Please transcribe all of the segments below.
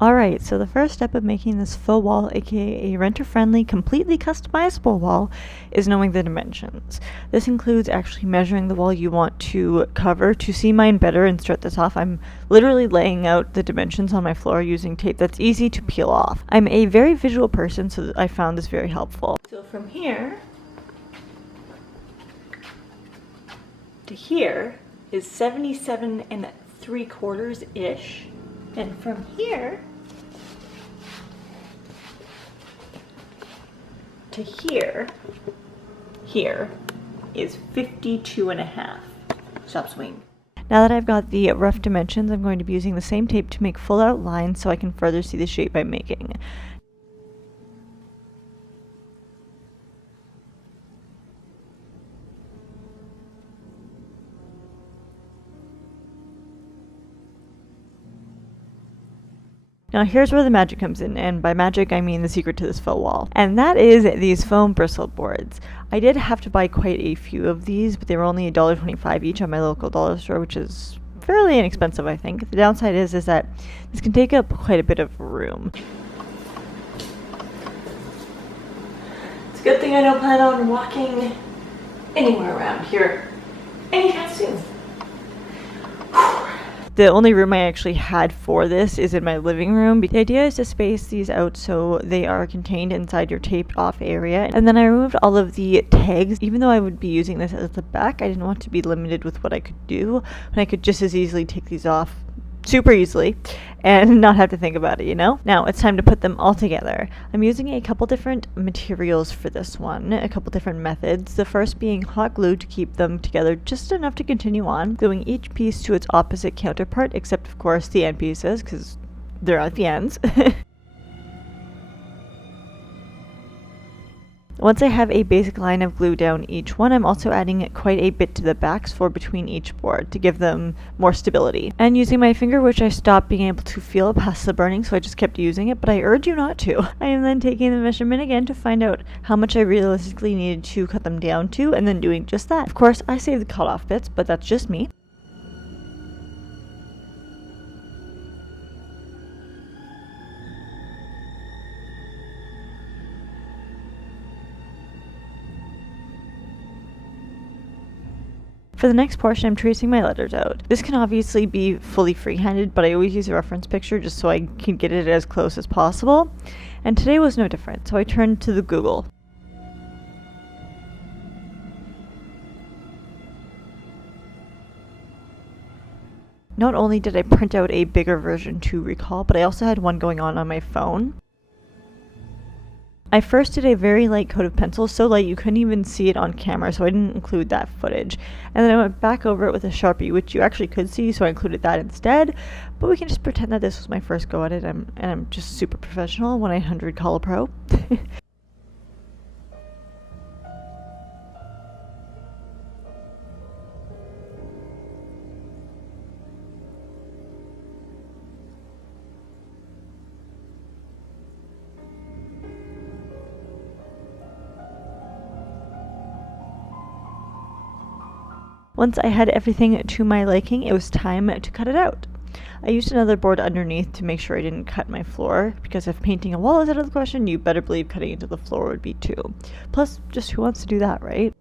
Alright, so the first step of making this faux wall, aka a renter-friendly, completely customizable wall, is knowing the dimensions. This includes actually measuring the wall you want to cover. To see mine better and start this off, I'm literally laying out the dimensions on my floor using tape that's easy to peel off. I'm a very visual person, so I found this very helpful. So from here to here is 77 3/4-ish, and from here to here is 52.5. Stop swing. Now that I've got the rough dimensions, I'm going to be using the same tape to make full out lines so I can further see the shape I'm making. Now here's where the magic comes in, and by magic I mean the secret to this faux wall. And that is these foam bristle boards. I did have to buy quite a few of these, but they were only $1.25 each at my local dollar store, which is fairly inexpensive, I think. The downside is that this can take up quite a bit of room. It's a good thing I don't plan on walking anywhere around here anytime soon. The only room I actually had for this is in my living room. The idea is to space these out so they are contained inside your taped off area. And then I removed all of the tags. Even though I would be using this as the back, I didn't want to be limited with what I could do. And I could just as easily take these off super easily and not have to think about it, you know? Now it's time to put them all together. I'm using a couple different materials for this one, a couple different methods. The first being hot glue to keep them together just enough to continue on, gluing each piece to its opposite counterpart, except of course the end pieces, because they're at the ends. Once I have a basic line of glue down each one, I'm also adding quite a bit to the backs for between each board to give them more stability. And using my finger, which I stopped being able to feel past the burning, so I just kept using it, but I urge you not to. I am then taking the measurement again to find out how much I realistically needed to cut them down to, and then doing just that. Of course, I saved the cut off bits, but that's just me. For the next portion, I'm tracing my letters out. This can obviously be fully freehanded, but I always use a reference picture just so I can get it as close as possible. And today was no different, so I turned to the Google. Not only did I print out a bigger version to recall, but I also had one going on my phone. I first did a very light coat of pencil, so light you couldn't even see it on camera, so I didn't include that footage. And then I went back over it with a Sharpie, which you actually could see, so I included that instead. But we can just pretend that this was my first go at it, and I'm just super professional, 1-800 call a pro. Once I had everything to my liking, it was time to cut it out. I used another board underneath to make sure I didn't cut my floor, because if painting a wall is out of the question, you better believe cutting into the floor would be too. Plus, just who wants to do that, right?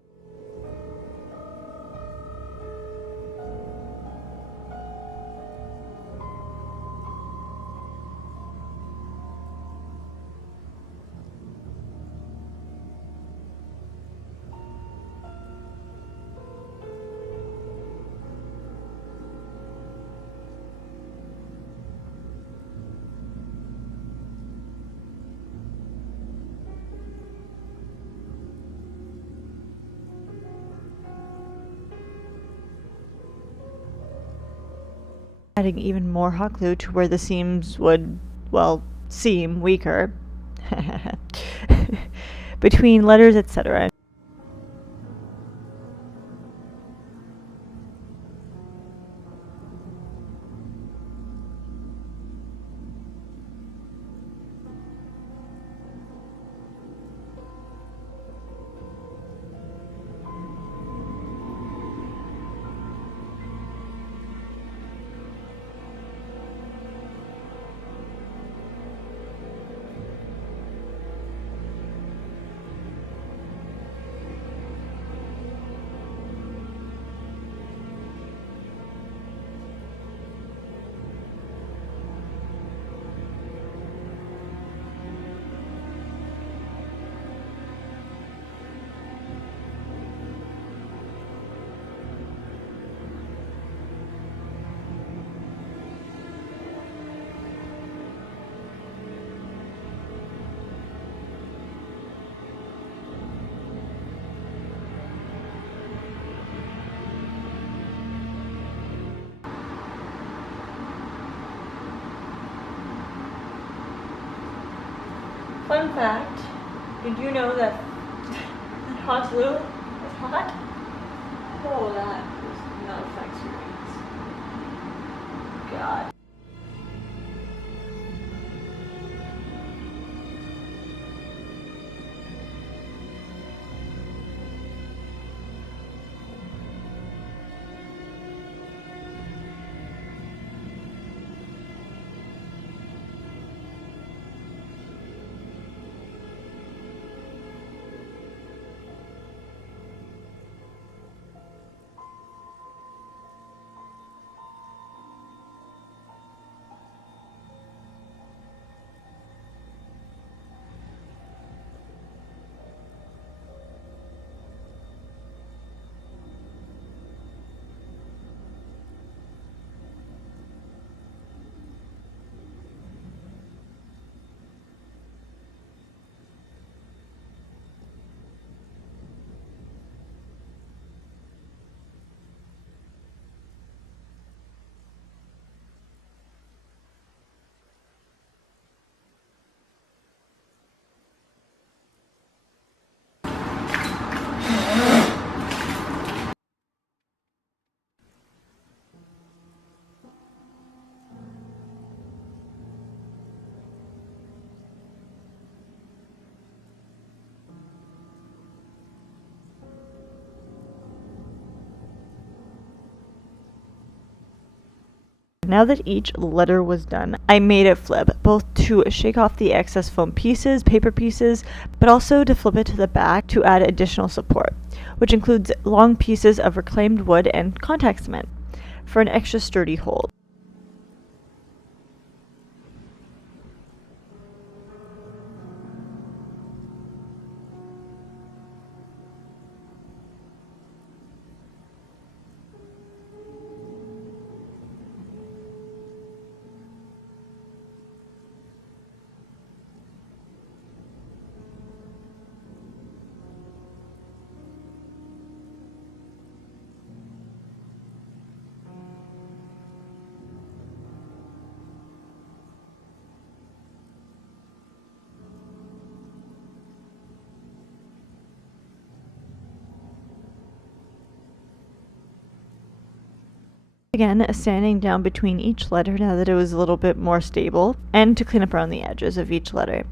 Adding even more hot glue to where the seams would, well, seem weaker between letters, etc. Fun fact, did you know that hot glue is hot? Oh, that was not a fun experience. God. Now that each letter was done, I made it flip, both to shake off the excess foam pieces, paper pieces, but also to flip it to the back to add additional support, which includes long pieces of reclaimed wood and contact cement for an extra sturdy hold. Again, sanding down between each letter now that it was a little bit more stable, and to clean up around the edges of each letter.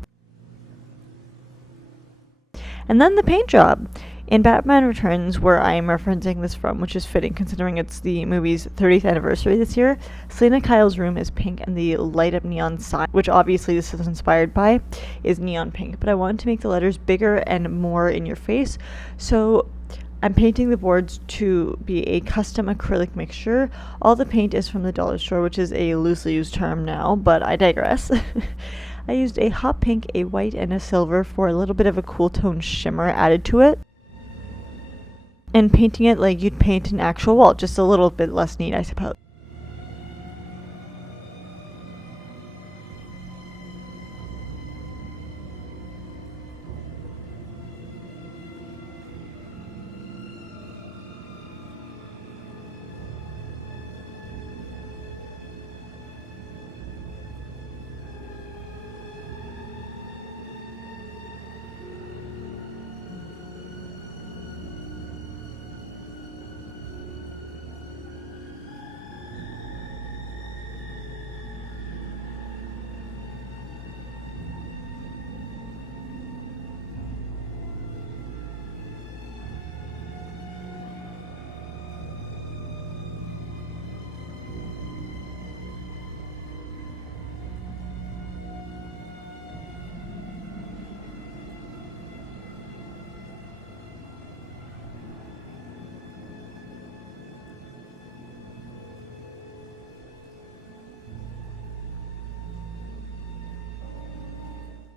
And then the paint job. In Batman Returns, where I am referencing this from, which is fitting considering it's the movie's 30th anniversary this year, Selena Kyle's room is pink and the light up neon sign, which obviously this is inspired by, is neon pink. But I wanted to make the letters bigger and more in your face, so I'm painting the boards to be a custom acrylic mixture. All the paint is from the dollar store, which is a loosely used term now, but I digress. I used a hot pink, a white, and a silver for a little bit of a cool tone shimmer added to it. And painting it like you'd paint an actual wall, just a little bit less neat, I suppose.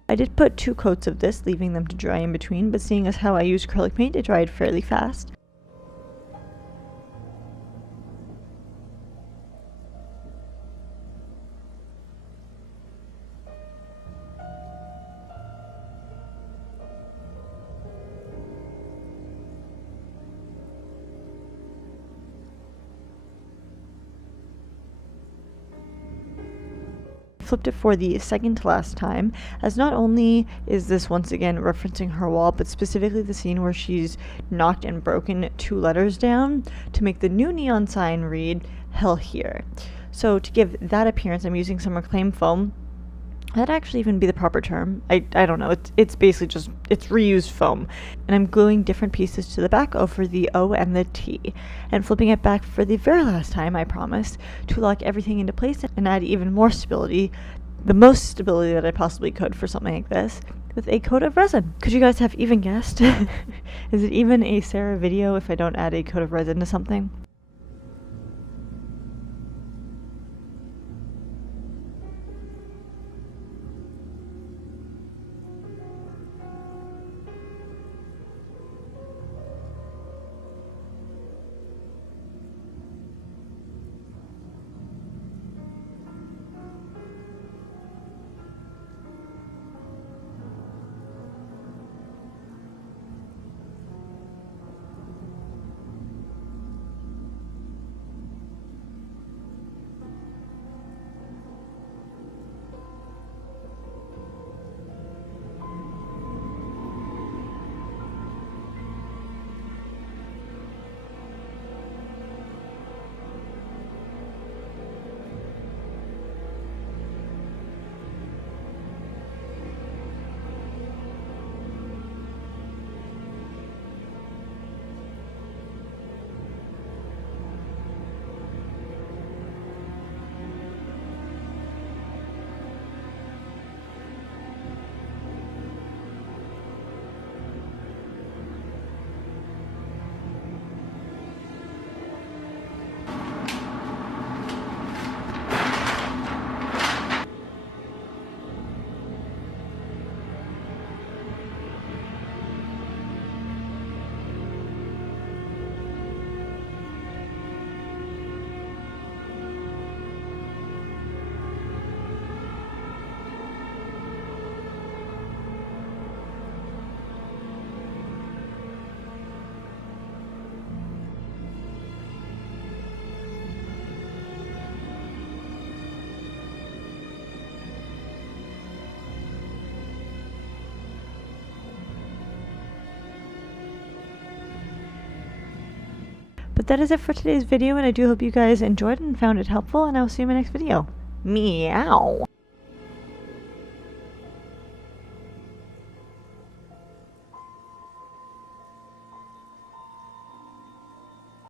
I did put 2 coats of this, leaving them to dry in between, but seeing as how I used acrylic paint, it dried fairly fast. flipped it for the second to last time, as not only is this once again referencing her wall, but specifically the scene where she's knocked and broken 2 letters down to make the new neon sign read Hell Here. So to give that appearance, I'm using some reclaimed foam. That'd actually even be the proper term. I don't know. It's basically just, it's reused foam. And I'm gluing different pieces to the back over the O and the T. And flipping it back for the very last time, I promise, to lock everything into place and add even more stability, the most stability that I possibly could for something like this, with a coat of resin. Could you guys have even guessed? Is it even a Sara video if I don't add a coat of resin to something? But that is it for today's video, and I do hope you guys enjoyed and found it helpful, and I will see you in my next video. Meow!